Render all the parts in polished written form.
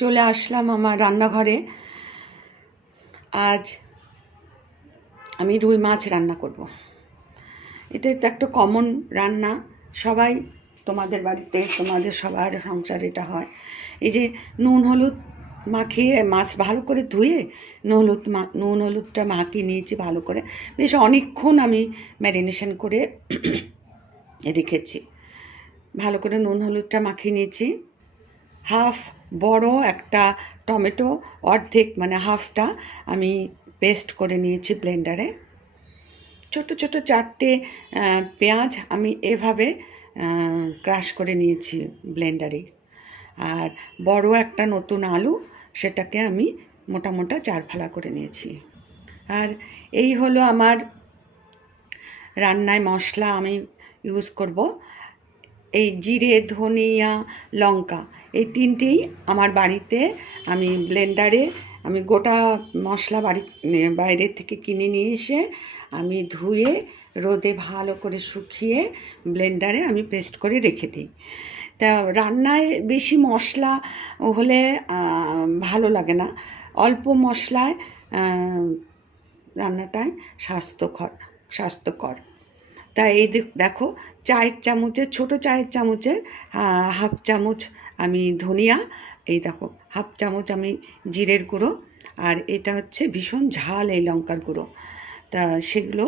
চলে আসলাম আমার রান্নাঘরে। আজ আমি রুই মাছ রান্না করব। এটা তো একটা কমন রান্না, সবাই তোমাদের বাড়িতে তোমাদের সবার সংসার এটা হয়। এই যে নুন হলুদ মাখিয়ে মাছ ভালো করে ধুয়ে নুন হলুদটা মাখিয়ে নিয়েছি ভালো করে, বেশ অনেকক্ষণ আমি ম্যারিনেশন করে রেখেছি। ভালো করে নুন হলুদটা মাখিয়ে নিয়েছি। হাফ বড় একটা টমেটো অর্ধেক মানে হাফটা আমি পেস্ট করে নিয়েছি ব্লেন্ডারে। ছোট ছোট 4টে পেঁয়াজ আমি এভাবে ক্রাশ করে নিয়েছি ব্লেন্ডারে। আর বড় একটা নতুন আলু, সেটাকে আমি মোটা মোটা 4 ফালা করে নিয়েছি। আর এই হলো আমার রান্নায় মশলা আমি ইউজ করব। এই জিরে, ধনিয়া, লঙ্কা এই তিনটেই আমার বাড়িতে আমি ব্লেন্ডারে আমি গোটা মশলা বাইরে থেকে কিনে নিয়ে এসে আমি ধুয়ে রোদে ভালো করে শুকিয়ে ব্লেন্ডারে আমি পেস্ট করে রেখে দিই। তা রান্নায় বেশি মশলা হলে ভালো লাগে না, অল্প মশলায় রান্নাটাই স্বাস্থ্যকর। তাই এই দেখো, চায়ের চামচের ছোটো চায়ের চামচের হাফ চামচ আমি ধনিয়া, এই দেখো হাফ চামচ আমি জিরের গুঁড়ো, আর এটা হচ্ছে ভীষণ ঝাল এই লঙ্কার গুঁড়ো, তা সেগুলো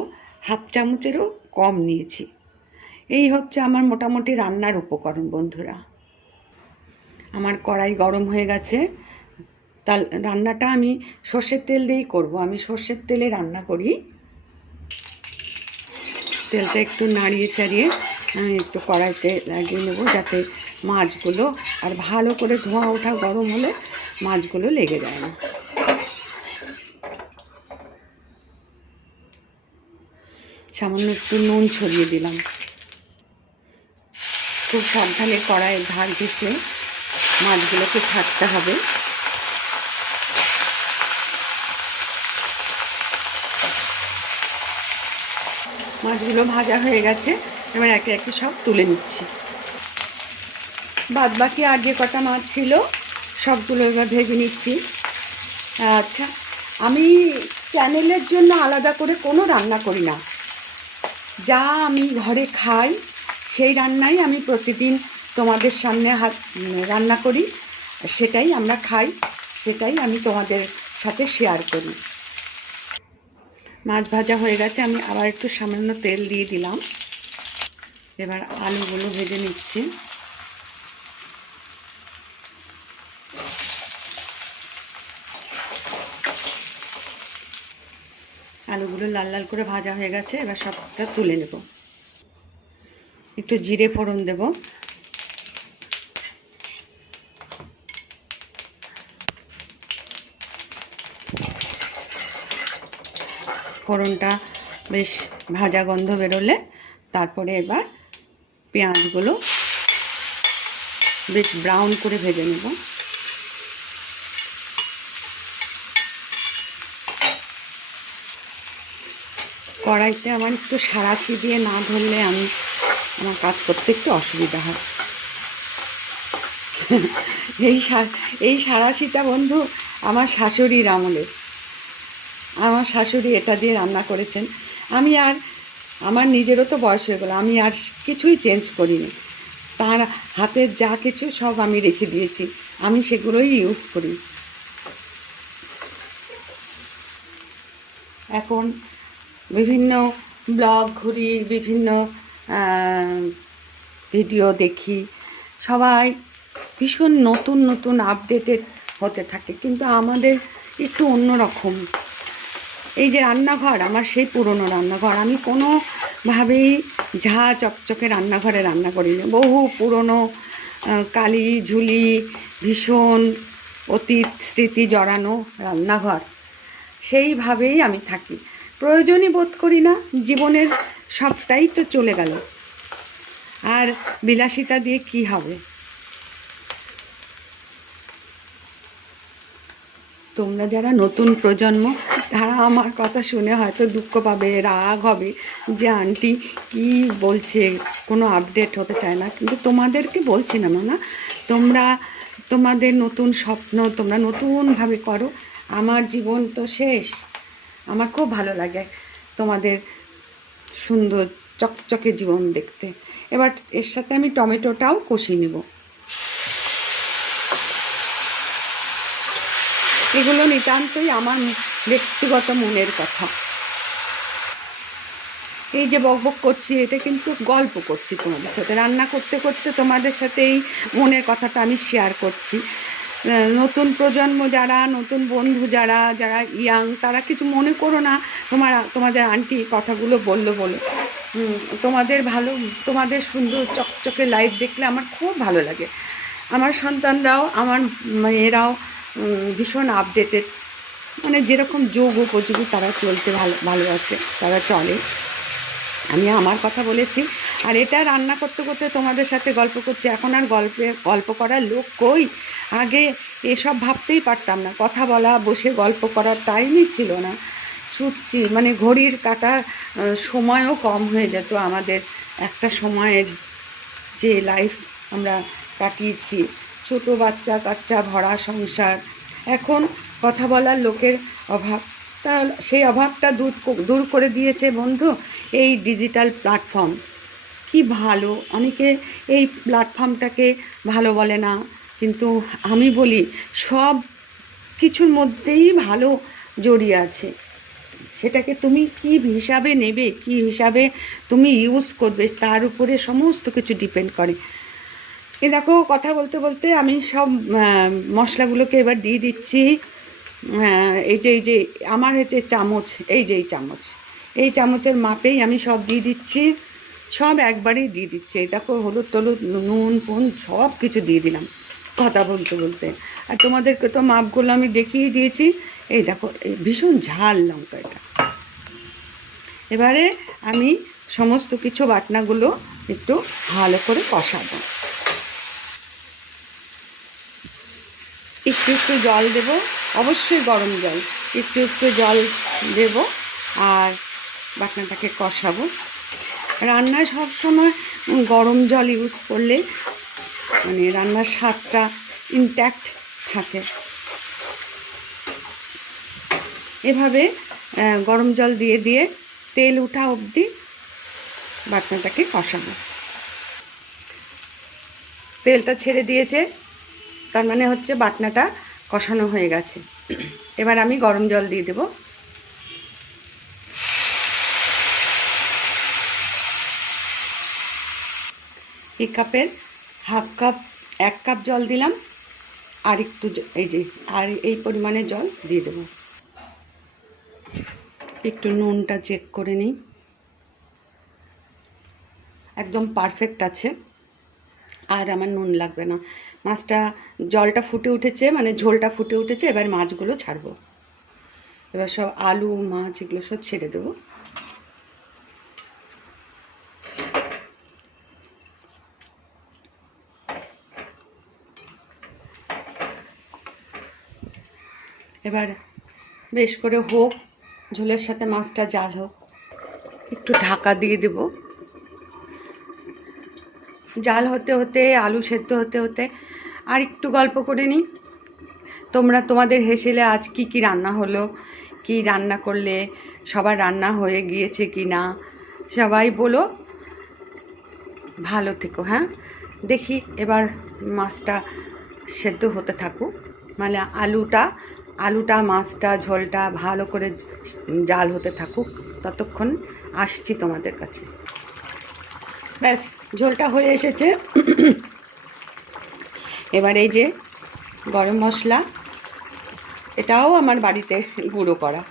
হাফ চামচেরও কম নিয়েছি। এই হচ্ছে আমার মোটামুটি রান্নার উপকরণ। বন্ধুরা, আমার কড়াই গরম হয়ে গেছে। তা রান্নাটা আমি সর্ষের তেল দিয়েই করব। আমি সর্ষের তেলে রান্না করি। তেলটা একটু নাড়িয়ে চাড়িয়ে আমি একটু কড়াইতে লাগিয়ে নেবো, যাতে মাছগুলো আর ভালো করে ধোঁয়া ওঠা গরম হলে মাছগুলো লেগে যায় না। সামান্য একটু নুন ছড়িয়ে দিলাম। খুব সাবধানে কড়াইয়ের ধার ঘেঁষে মাছগুলোকে ছাড়তে হবে। মাছগুলো ভাজা হয়ে গেছে, এবার একে একে সব তুলে নিচ্ছি। বাদ বাকি আর যে কটা মাছ ছিল সবগুলো এবার ভেজে নিচ্ছি। আচ্ছা, আমি চ্যানেলের জন্য আলাদা করে কোনো রান্না করি না। যা আমি ঘরে খাই সেই রান্নাই আমি প্রতিদিন তোমাদের সামনে রান্না করি, সেটাই আমরা খাই, সেটাই আমি তোমাদের সাথে শেয়ার করি। মাছ ভাজা হয়ে গেছে, আমি আবার একটু সামান্য তেল দিয়ে দিলাম। এবার আলুগুলো ভেজে নিচ্ছি। আলুগুলো লাল লাল করে ভাজা হয়ে গেছে, এবার সবটা তুলে নেব। একটু জিরে ফোড়ন দেব। ফোড়নটা বেশ ভাজা গন্ধ বেরোলে তারপরে এবার পেঁয়াজগুলো বেশ ব্রাউন করে ভেজে নেব। কড়াইতে আমার একটু সাঁড়াশি দিয়ে না ধরলে আমার কাজ করতে একটু অসুবিধা হয়। এই সাঁড়াশিটা বন্ধু আমার শাশুড়ির আমলের। আমার শাশুড়ি এটা দিয়ে রান্না করেছেন। আমার নিজেরও তো বয়স হয়ে গেল, আমি আর কিছুই চেঞ্জ করিনি। তার হাতের যা কিছু সব আমি রেখে দিয়েছি, আমি সেগুলোই ইউজ করি। এখন বিভিন্ন ব্লগ ঘুরি, বিভিন্ন ভিডিও দেখি, সবাই ভীষণ নতুন নতুন আপডেটেড হতে থাকে, কিন্তু আমাদের একটু অন্যরকম। এই যে রান্নাঘর আমার সেই পুরনো রান্নাঘর, আমি কোনোভাবেই ঝা চকচকে রান্নাঘরে রান্না করিনি। বহু পুরনো কালি ঝুলি, ভীষণ অতীত স্মৃতি জড়ানো রান্নাঘর, সেইভাবেই আমি থাকি। প্রয়োজনই বোধ করি না, জীবনের সবটাই তো চলে গেল, আর বিলাসিতা দিয়ে কি হবে। তোমরা যারা নতুন প্রজন্ম, তারা আমার কথা শুনে হয়তো দুঃখ পাবে, রাগ হবে যে আন্টি কি বলছে, কোনো আপডেট হতে চায় না। কিন্তু তোমাদেরকে বলছি না, তোমরা তোমাদের নতুন স্বপ্ন তোমরা নতুনভাবে করো। আমার জীবন তো শেষ। আমার খুব ভালো লাগে তোমাদের সুন্দর চকচকে জীবন দেখতে। এবার এর সাথে আমি টমেটোটাও কষিয়ে নেব। এগুলো নিতান্তই আমার ব্যক্তিগত মনের কথা। এই যে বকবক করছি, এটা কিন্তু গল্প করছি তোমাদের সাথে, রান্না করতে করতে তোমাদের সাথে এই মনের কথাটা আমি শেয়ার করছি। নতুন প্রজন্ম যারা, নতুন বন্ধু যারা যারা ইয়াং, তারা কিছু মনে করো না। তোমাদের আন্টি কথাগুলো বললো বলে তোমাদের সুন্দর চকচকে লাইফ দেখলে আমার খুব ভালো লাগে। আমার সন্তানরাও, আমার মেয়েরাও ভীষণ আপডেটেড, মানে যেরকম যোগ উপযোগী তারা চলতে ভালোবাসে, তারা চলে। আমি আমার কথা বলেছি, আর এটা রান্না করতে করতে তোমাদের সাথে গল্প করছি। এখন আর গল্প করার লোক কই? আগে এসব ভাবতেই পারতাম না, কথা বলা, বসে গল্প করার টাইমই ছিল না। ছুটছি, মানে ঘড়ির কাটার সময়ও কম হয়ে যেত আমাদের। একটা সময়ের যে লাইফ আমরা কাটিয়েছি, ছোট বাচ্চা কাচ্চা ভরা সংসার, এখন কথা বলার লোকের অভাব। তা সেই অভাবটা দূর করে দিয়েছে বন্ধু এই ডিজিটাল প্ল্যাটফর্ম। কি ভালো! অনেকে এই প্ল্যাটফর্মটাকে ভালো বলে না, কিন্তু আমি বলি সব কিছুর মধ্যেই ভালো জড়িয়ে আছে। সেটাকে তুমি কি হিসাবে নেবে, কি হিসাবে তুমি ইউজ করবে, তার উপরে সমস্ত কিছু ডিপেন্ড করে। এ দেখো, কথা বলতে বলতে আমি সব মশলাগুলোকে এবার দিয়ে দিচ্ছি। এই যে আমার হচ্ছে চামচ, এই চামচের মাপেই আমি সব দিয়ে দিচ্ছি, সব একবারেই দিয়ে দিচ্ছি। এই দেখো, হলুদ টলুদ নুন ফুন সব কিছু দিয়ে দিলাম কথা বলতে বলতে। আর তোমাদেরকে তো মাপগুলো আমি দেখিয়ে দিয়েছি। এই দেখো, ভীষণ ঝাল লঙ্কা এটা। এবারে আমি সমস্ত কিছু বাটনাগুলো একটু ভালো করে কষাবো। একটু একটু জল দেব, অবশ্যই গরম জল। একটু একটু জল দেব আর বাটনাটাকে কষাবো। রান্নায় সবসময় গরম জল ইউজ করলে মানে রান্নার স্বাদটা ইনট্যাক্ট থাকে। এভাবে গরম জল দিয়ে দিয়ে তেল ওঠা অবধি বাটনাটাকে কষাবো। তেলটা ছেড়ে দিয়েছে, তার মানে হচ্ছে বাটনাটা কষানো হয়ে গেছে। এবার আমি গরম জল দিয়ে দেব। এই কাপের এক কাপ জল দিলাম, আর একটু এই পরিমাণে জল দিয়ে দেব। একটু নুনটা চেক করে নিই, একদম পারফেক্ট আছে, আর আমার নুন লাগবে না। মাছটা জলটা ফুটে উঠেছে, মানে ঝোলটা ফুটে উঠেছে। এবার মাছগুলো ছাড়বো। এবার সব আলু মাছ এগুলো সব ছেড়ে দেবো। এবার বেশ করে হোক, ঝোলের সাথে মাছটা জাল হোক। একটু ঢাকা দিয়ে দেব। জাল হতে হতে, আলু সেদ্ধ হতে হতে আর একটু গল্প করে নিই। তোমাদের হেসেলে আজ কি রান্না হলো, কি রান্না করলে, সবার রান্না হয়ে গিয়েছে কি না সবাই বলো। ভালো থেকো। হ্যাঁ, দেখি এবার মাছটা সেদ্ধ হতে থাকুক, মানে আলুটা মাছটা ঝোলটা ভালো করে জাল হতে থাকুক। ততক্ষণ আসছি তোমাদের কাছে। ব্যাস, ঝোলটা হয়ে এসেছে। এবার এই যে গরম মশলা, এটাও আমার বাড়িতে গুঁড়ো করা,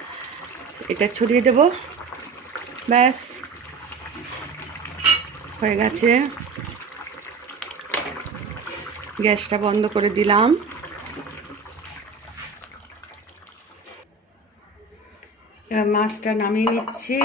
এটা ছড়িয়ে দেব। ব্যাস, হয়ে গেছে। গ্যাসটা বন্ধ করে দিলাম। এবার মাছটা নামিয়ে নিচ্ছি।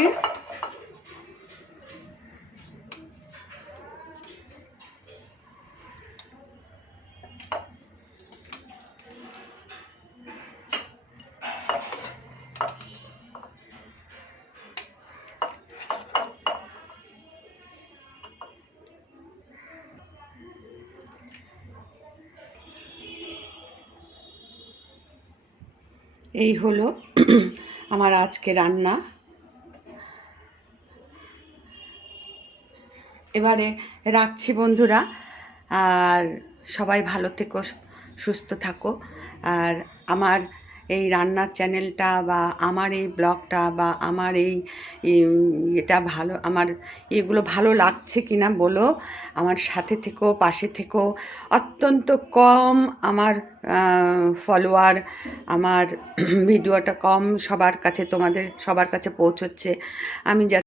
এই হলো আমার আজকে রান্না। এবারে রাখছি বন্ধুরা, আর সবাই ভালো থেকো, সুস্থ থাকো। আর আমার এই রান্নার চ্যানেলটা বা আমার এই ব্লগটা বা আমার এই এটা ভালো, আমার এগুলো ভালো লাগছে কিনা বলো, আমার সাথে থেকো, পাশে থেকো। অত্যন্ত কম আমার ফলোয়ার, আমার ভিডিওটা কম সবার কাছে, তোমাদের সবার কাছে পৌঁছচ্ছে। আমি